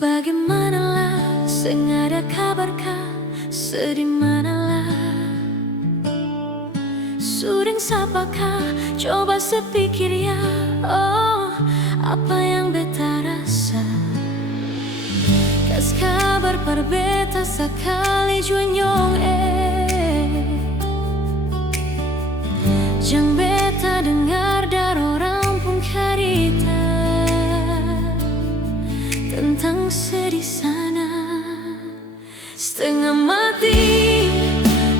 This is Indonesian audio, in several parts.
Bagaimanalah, sengada kabarkah, sedih manalah. Sudeng sapakah, coba sepikir ya. Oh, apa yang beta rasa. Kas kabar par beta sekali juanyong jang beta dengar dari orang pun karita tentang sedih sana. Setengah mati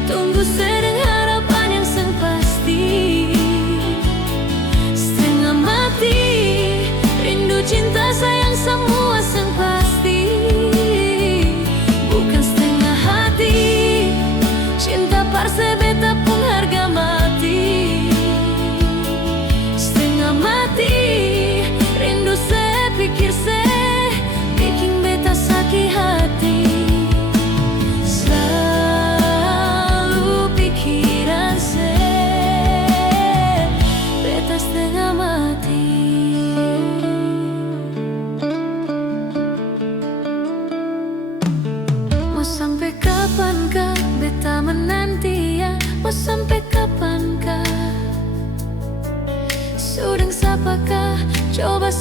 tunggu sedang harapan yang sang pasti. Setengah mati rindu cinta sayang semua sang pasti. Bukan setengah hati cinta parse beta pun harga mati. Setengah mati rindu sepikir bikin beta sakit hati. Selalu pikiran beta setengah mati. Mau sampai kapankah beta menanti ya? Mau sampai kapankah? Sudeng sapakah, coba